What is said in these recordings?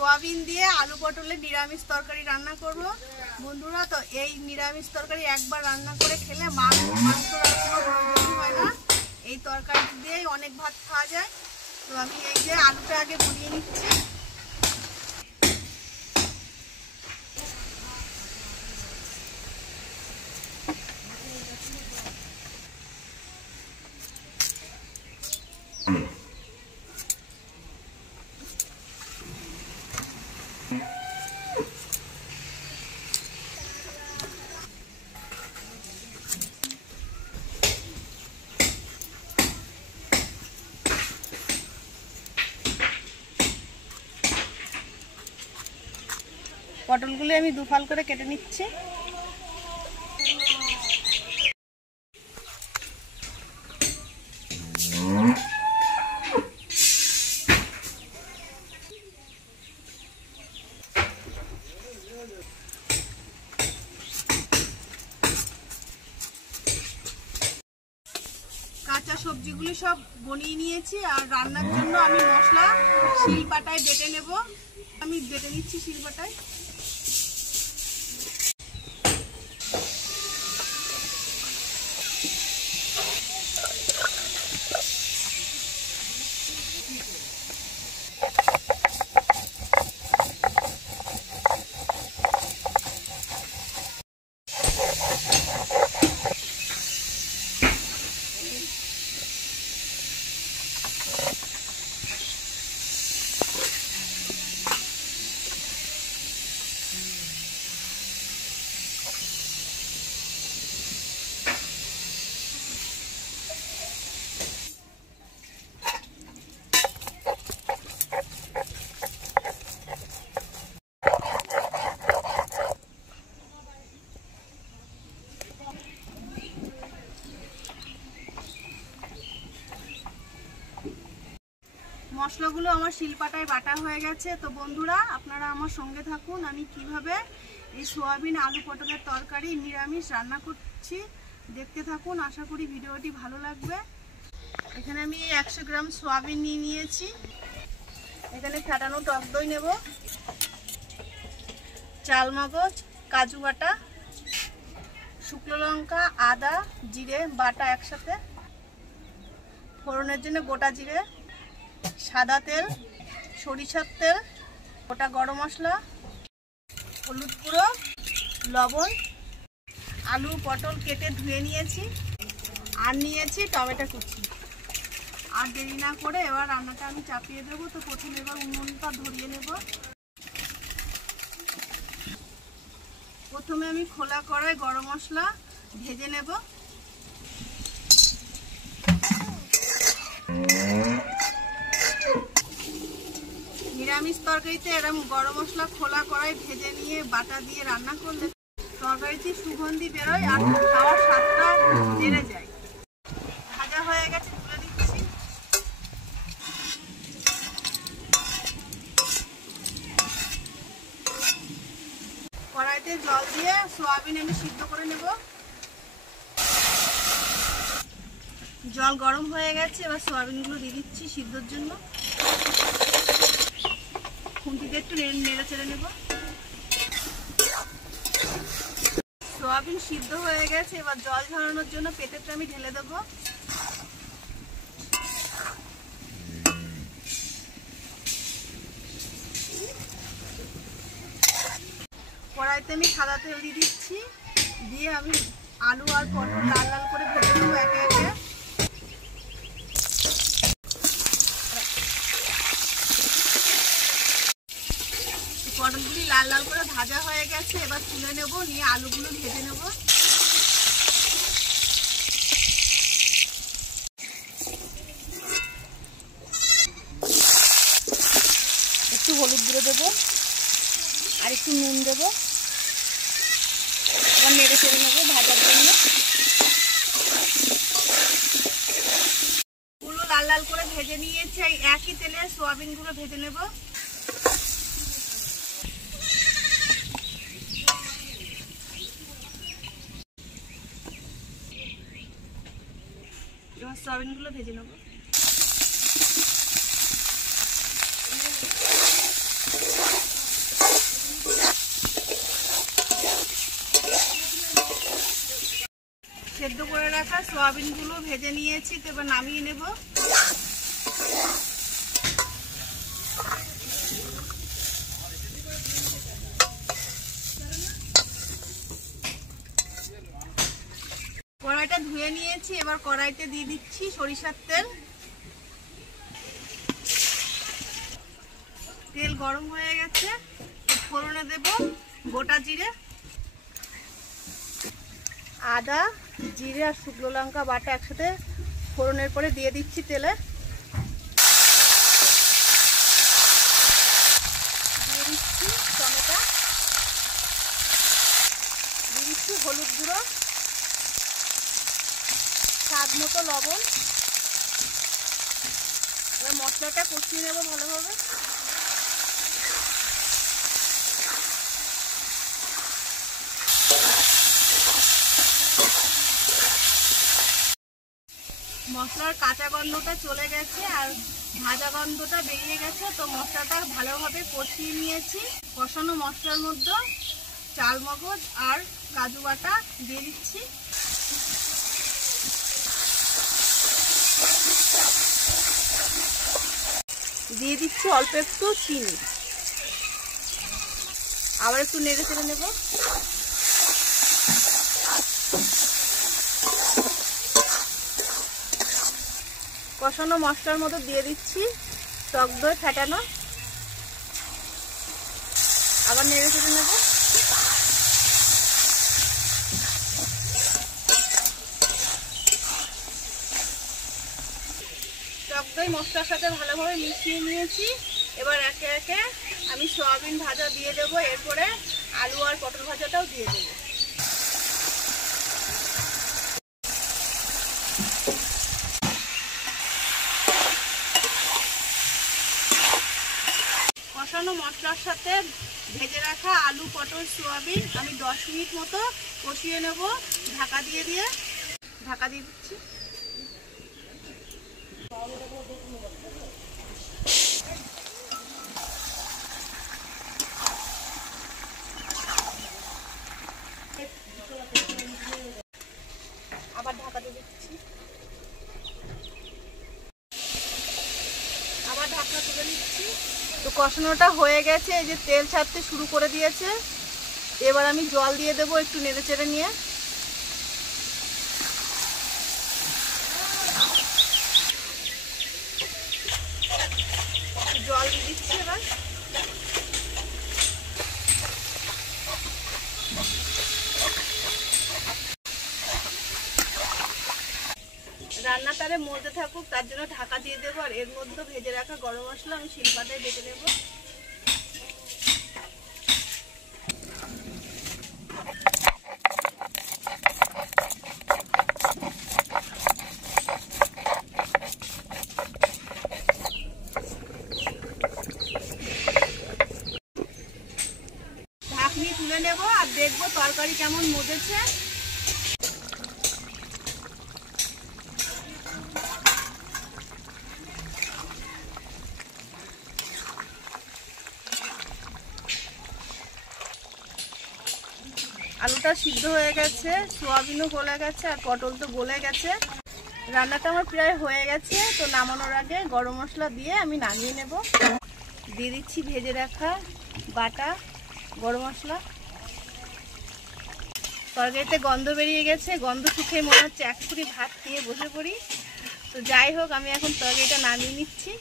Soybean দিয়ে আলু পটলের নিরামিষ তরকারি রান্না করব বন্ধুরা। তো এই নিরামিষ তরকারি একবার রান্না করে খেলে মাংস প্রয়োজন হয় না, এই তরকারি দিয়েই অনেক ভাত খাওয়া যায়। তো আমি এই যে আলুটা আগে ভুনিয়ে নিচ্ছি। পটলগুলো আমি দুফাল করে কেটে নিচ্ছি। কাঁচা সবজিগুলি সব বনিয়ে নিয়েছি, আর রান্নার জন্য আমি মশলা শিলপাটায় বেটে নেব। আমি বেটে নিচ্ছি শিলপাটায়। মশলাগুলো আমার শিলপাটায় বাটা হয়ে গেছে। তো বন্ধুরা আপনারা আমার সঙ্গে থাকুন, আমি কিভাবে এই সোয়াবিন আলু পটলের তরকারি নিরামিষ রান্না করছি দেখতে থাকুন। আশা করি ভিডিওটি ভালো লাগবে। এখানে আমি 100 গ্রাম সোয়াবিন নিয়ে নিয়েছি। এখানে ফেটানো টক দই নেব, চাল মগজ, কাজু বাটা, শুকনো লঙ্কা, আদা, জিরে বাটা একসাথে, ফোড়নের জন্য গোটা জিরে, সাদা তেল, সরিষার তেল, গোটা গরম মশলা, হলুদ গুঁড়ো, লবণ, আলু পটল কেটে ধুয়ে নিয়েছি, আর নিয়েছি টমেটো কুচি। আর দেরি না করে এবার রান্নাটা আমি চাপিয়ে দেবো। তো প্রথমে এবার উনুনটা ধরিয়ে নেব। প্রথমে আমি খোলা কড়াই গরম মশলা ভেজে নেব। নিরামিষ তরকারিতে এরকম গরম মশলা খোলা কড়াই ভেজে নিয়ে বাটা দিয়ে রান্না করলে তরকারিতে সুগন্ধি বেরোয় আর খাওয়ার স্বাদটা বেড়ে যায়। ভাজা হয়ে গেছে, তুলে দিচ্ছি। কড়াইতে জল দিয়ে সোয়াবিন আমি সিদ্ধ করে নেব। জল গরম হয়ে গেছে, এবার সোয়াবিনগুলো দিয়ে দিচ্ছি সিদ্ধর জন্য। খুন্তিতে একটু নেড়ে চেড়ে নেব। সোয়াবিন সিদ্ধ হয়ে গেছে, এবার জল ঝরানোর জন্য পেটেটা আমি ঢেলে দেবো। কড়াইতে আমি সাদা তেল দিয়ে দিচ্ছি, দিয়ে আমি আলু আর পটল লাল লাল করে ভেজে নেবো একে একে। পটলগুলি লাল লাল করে ভাজা হয়ে গেছে, এবার তুলে নেব, নিয়ে আলুগুলো ভেজে নেব। একটু হলুদ গুঁড়ো দেবো আর একটু নুন দেবো। এবার নেড়ে চেড়ে নেবো ভাজার জন্য। গুলো লাল লাল করে ভেজে নিয়েছে, একই তেলে সোয়াবিন গুলো ভেজে নেব। এবার সোয়াবিন গুলো ভেজে নেব। সেদ্ধ করে রাখা সয়াবিনগুলো ভেজে নিয়েছি, তো এবার নামিয়ে নেব। কড়াইটা ধুয়ে নিয়েছি, এবার কড়াইতে দিয়ে দিচ্ছি সরিষার তেল। তেল গরম হয়ে গেছে, ফোড়নে দেব গোটা জিরে, আদা, জিরে আর শুকনো লঙ্কা বাটা একসাথে ফোড়নের পরে দিয়ে দিচ্ছি তেলে। দিয়ে দিচ্ছি টমেটো, দিয়ে দিচ্ছি হলুদ গুঁড়ো, স্বাদ মতো লবণ। এবার মশলাটা কষিয়ে নেব ভালোভাবে। মশলার কাঁচা গন্ধটা চলে গেছে আর ভাজা গন্ধটা বেরিয়ে গেছে, তো মশলাটা ভালোভাবে কষিয়ে নিয়েছি। কষানো মশলার মধ্যে চাল মগজ আর কাজু বাটা দিয়ে দিচ্ছি। দিয়ে দিচ্ছি অল্প একটু চিনি, আবার একটু নেড়ে চেড়ে নেব। কষানো মশলার মতো দিয়ে দিচ্ছি টক দই ফেটানো, আবার নেড়ে চেড়ে নেব। টক দই মশলার সাথে ভালোভাবে মিশিয়ে নিয়েছি। এবার একে একে আমি সয়াবিন ভাজা দিয়ে দেবো, এরপরে আলু আর পটল ভাজাটাও দিয়ে দেবো। কষানো মশলার সাথে ভেজে রাখা আলু, পটল, সয়াবিন আমি 10 মিনিট মতো কষিয়ে নেব ঢাকা দিয়ে ঢাকা দিয়ে দিচ্ছি। আবার ঢাকা দিয়ে দিচ্ছি, আবার ঢাকনা তুলে নিচ্ছি। তো কষানোটা হয়ে গেছে, এই যে তেল ছাড়তে শুরু করে দিয়েছে। এবার আমি জল দিয়ে দেবো একটু নেড়ে চেড়ে নিয়ে। জল দিয়ে দিচ্ছি এবার। রান্না তারে মজে থাকুক, তার জন্য ঢাকা দিয়ে দেবো। আর এর মধ্যে ভেজে রাখা গরম মশলা আমি শিলপাটায় বেটে দেবো। ঢাকনি তুলে নেব আর দেখবো তরকারি কেমন মজেছে। আলুটা সিদ্ধ হয়ে গেছে, সোয়াবিনও গলে গেছে আর পটল তো গলে গেছে। রান্নাটা আমার প্রায় হয়ে গেছে। তো নামানোর আগে গরম মশলা দিয়ে আমি নামিয়ে নেব। দিয়ে দিচ্ছি ভেজে রাখা বাটা গরম মশলা। তরকারিতে গন্ধ বেরিয়ে গেছে, গন্ধ শুকিয়ে মনে হচ্ছে এক ফুটি ভাত খেয়ে বসে পড়ি। তো যাই হোক, আমি এখন তরকারিটা নামিয়ে নিচ্ছি।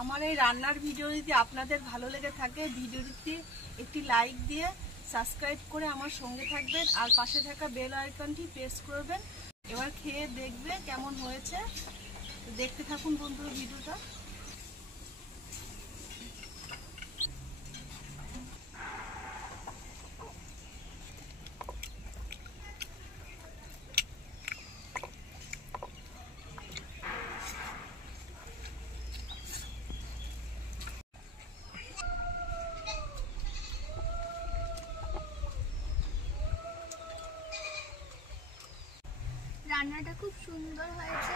আমার এই রান্নার ভিডিও যদি আপনাদের ভালো লেগে থাকে, ভিডিওটি একটি লাইক দিয়ে সাবস্ক্রাইব করে আমার সঙ্গে থাকবেন আর পাশে থাকা বেল আইকনটি প্রেস করবেন। এবার খেয়ে দেখবে কেমন হয়েছে। দেখতে থাকুন বন্ধুরা ভিডিওটা। রান্নাটা খুব সুন্দর হয়েছে।